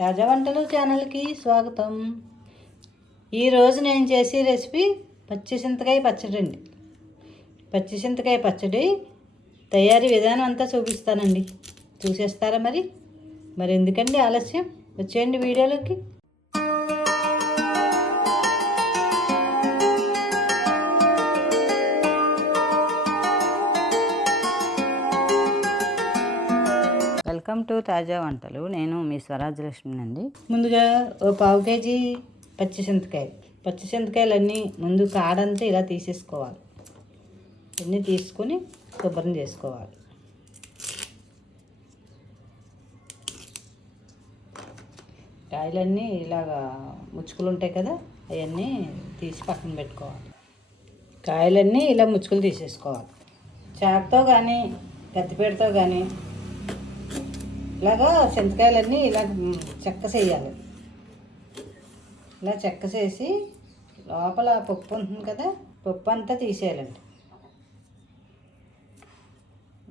తాజా వంటలు ఛానల్కి స్వాగతం. ఈరోజు నేను చేసే రెసిపీ పచ్చి చింతకాయ పచ్చడి అండి. పచ్చి చింతకాయ పచ్చడి తయారీ విధానం అంతా చూపిస్తానండి. చూసేస్తారా మరి? మరి ఎందుకండి ఆలస్యం? వచ్చేయండి వీడియోలోకి. వెల్కమ్ టు తాజా వంటలు. నేను మీ స్వరాజలక్ష్మి అండి ముందుగా ఓ పావు కేజీ పచ్చి చింతకాయలు పచ్చి ముందు కాడంతా ఇలా తీసేసుకోవాలి. అన్నీ తీసుకొని శుభ్రం చేసుకోవాలి. కాయలన్నీ ఇలాగా ముచ్చుకులు ఉంటాయి కదా అవన్నీ తీసి పక్కన పెట్టుకోవాలి. కాయలన్నీ ఇలా ముచ్చుకులు తీసేసుకోవాలి. చాకుతో కానీ కత్తిపేటతో కానీ ఇలాగా చింతకాయలన్నీ ఇలా చెక్క చేయాలి. ఇలా చెక్క చేసి లోపల పప్పు ఉంటుంది కదా పప్పు అంతా తీసేయాలండి.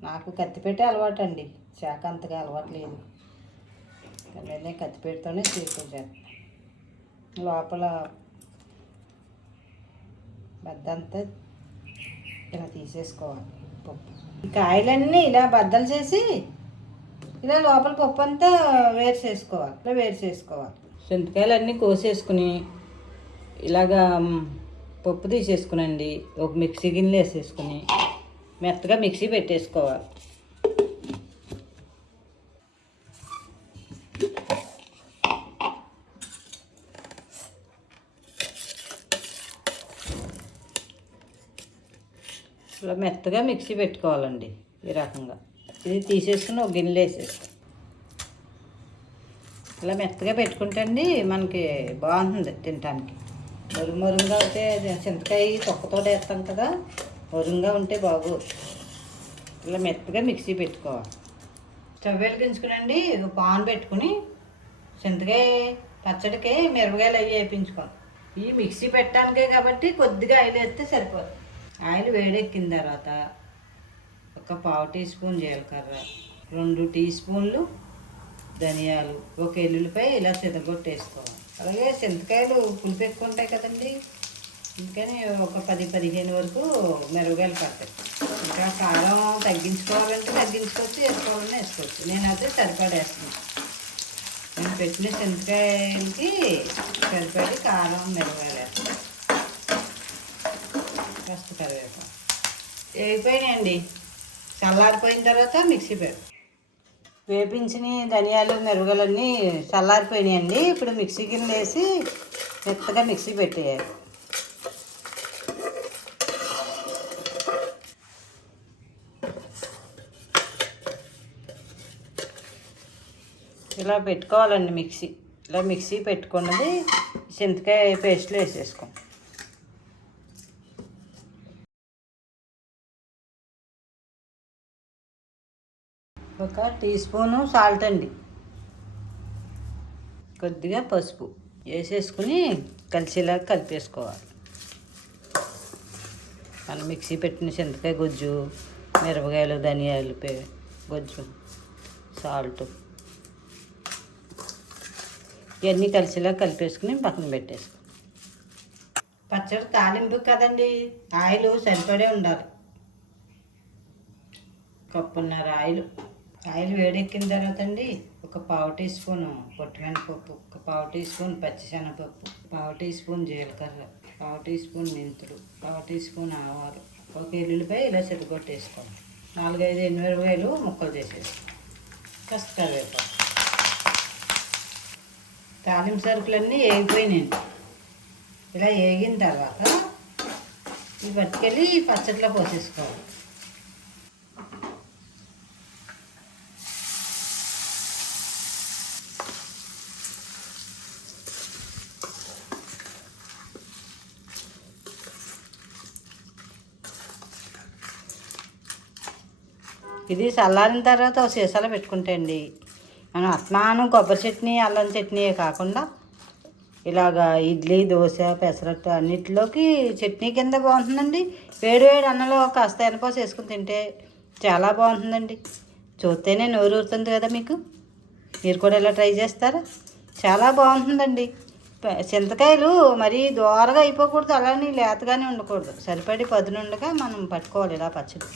నాకు కత్తిపెట్టే అలవాటు అండి చాక అంతగా అలవాటు లేదు. కానీ కత్తిపెట్టుతోనే తీసుకొచ్చాను లోపల బద్దంతా ఇలా తీసేసుకోవాలి పప్పు. కాయలన్నీ ఇలా బద్దలు చేసి ఇలా లోపల పప్పు అంతా వేరు చేసుకోవాలి. ఇలా వేరు చేసుకోవాలి. చింతకాయలు అన్నీ కోసేసుకుని ఇలాగా పప్పు తీసేసుకునండి. ఒక మిక్సీ గిన్నెలు వేసేసుకుని మెత్తగా మిక్సీ పెట్టేసుకోవాలి. ఇలా మెత్తగా మిక్సీ పెట్టుకోవాలండి ఈ రకంగా. ఇది తీసేసుకుని ఒక గిన్నెలు వేసేస్తాం ఇలా మెత్తగా పెట్టుకుంటే అండి మనకి బాగుంటుంది తినటానికి. మరుగు మురుగా అయితే చింతకాయ తొక్కతో వేస్తాం కదా మురుగా ఉంటే బాగు ఇలా మెత్తగా మిక్సీ పెట్టుకోవాలి. స్టవ్ వెలిగించుకునండి పాన్ పెట్టుకుని చింతకాయ పచ్చడికి మిరపకాయలు అవి వేయించుకోవాలి ఈ మిక్సీ పెట్టడానికే కాబట్టి కొద్దిగా ఆయిల్ వేస్తే సరిపోదు. ఆయిల్ వేడెక్కిన తర్వాత ఒక పావు టీ స్పూన్ జీలకర్ర రెండు టీ స్పూన్లు ధనియాలు. ఒక ఎల్లుల్లిపాయ ఇలా సిద్ధగొట్టేసుకోవాలి అలాగే చింతకాయలు పులుపు ఎక్కువ ఉంటాయి కదండి. అందుకని ఒక పది పదిహేను వరకు మిరపకాయలు పడతాయి. ఇంకా కారం తగ్గించుకోవాలంటే తగ్గించుకోవచ్చు వేసుకోవాలని వేసుకోవచ్చు. నేనైతే సరిపడేస్తున్నాను నేను పెట్టిన చింతకాయలకి సరిపడి కారం మిరపకాయలు వేస్తాను. ఫస్ట్ కరివేపాకు. వేగిపోయినాయండి. చల్లారిపోయిన తర్వాత మిక్సీ వేపించిన ధనియాలు మిరగలన్నీ చల్లారిపోయినాయండి. ఇప్పుడు మిక్సీ గిన్నె వేసి మెత్తగా మిక్సీ పెట్టేయాలి. ఇలా పెట్టుకోవాలండి మిక్సీ. ఇలా మిక్సీ పెట్టుకున్నది చింతకాయ పేస్ట్లో వేసేసుకోం ఒక టీ స్పూను సాల్ట్ అండి. కొద్దిగా పసుపు వేసేసుకుని కలిసేలా కలిపేసుకోవాలి. మనం మిక్సీ పెట్టిన చింతకాయ గుజ్జు మిరపకాయలు ధనియాలు పే గుజ్జు సాల్ట్ ఇవన్నీ కలిసేలా కలిపేసుకుని పక్కన పెట్టేసుకో. పచ్చడి తాలింపు కదండి ఆయిల్ సరిపడే ఉండాలి. కప్పున్నర ఆయిల్. ఆయిల్ వేడెక్కిన తర్వాత అండి ఒక పావు టీ స్పూన్ పొట్టుమినపప్పు ఒక పావు టీ స్పూన్ పచ్చిశనగపప్పు పావు టీ స్పూన్ జీలకర్ర పావు టీ స్పూన్ మెంతులు పావు టీ స్పూన్ ఆవాలు. ఒక ఎల్లుల్లిపాయ ఇలా చెరుగొట్టేసుకోండి నాలుగైదు ఎనిమిరపాయలు ముక్కలు చేసేసుకోండి. కాస్త కరివేపాకు. తాలింపు సరుకులన్నీ వేగిపోయినాయండి ఇలా వేగిన తర్వాత ఇవి పట్టుకెళ్ళి ఈ పచ్చట్లో పోసేసుకోవాలి. ఇది చల్లారిన తర్వాత ఒక సీసాలో పెట్టుకుంటే అండి మనం అస్మానం కొబ్బరి చట్నీ అల్లం చట్నీ కాకుండా ఇలాగ ఇడ్లీ దోశ పెసరట్టు అన్నిటిలోకి చట్నీ కింద బాగుంటుందండి. వేడి వేడి అన్నంలో కాస్త ఎనపోసి వేసుకుని తింటే చాలా బాగుంటుందండి. చూస్తేనే నోరు ఊరుతుంది కదా మీకు. మీరు కూడా ఇలా ట్రై చేస్తారా? చాలా బాగుంటుందండి. చింతకాయలు మరీ దోరగా అయిపోకూడదు అలానే లేతగానే ఉండకూడదు. సరిపడి పదునుండగా మనం పట్టుకోవాలి ఇలా పచ్చడి.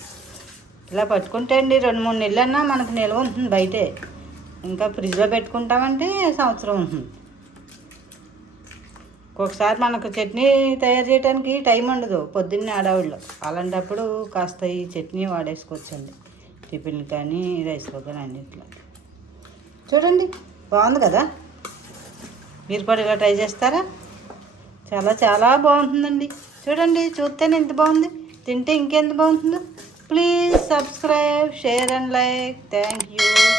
ఇలా పట్టుకుంటే అండి రెండు మూడు నెలలన్నా మనకు నిల్వ ఉంటుంది బయటే. ఇంకా ఫ్రిడ్జ్లో పెట్టుకుంటామంటే సంవత్సరం ఉంటుంది. ఒక్కొక్కసారి మనకు చట్నీ తయారు చేయడానికి టైం ఉండదు పొద్దున్నే ఆడవాళ్ళు. అలాంటప్పుడు కాస్త ఈ చట్నీ వాడేసుకోవచ్చండి. టిఫిన్ కానీ రైస్లో కానీ అన్నిట్లో. చూడండి బాగుంది కదా? మీరు కూడా ఇలా ట్రై చేస్తారా? చాలా చాలా బాగుంటుందండి. చూడండి చూస్తేనే ఎంత బాగుంది. తింటే ఇంకెంత బాగుంటుందో. Please subscribe, share and like. Thank you.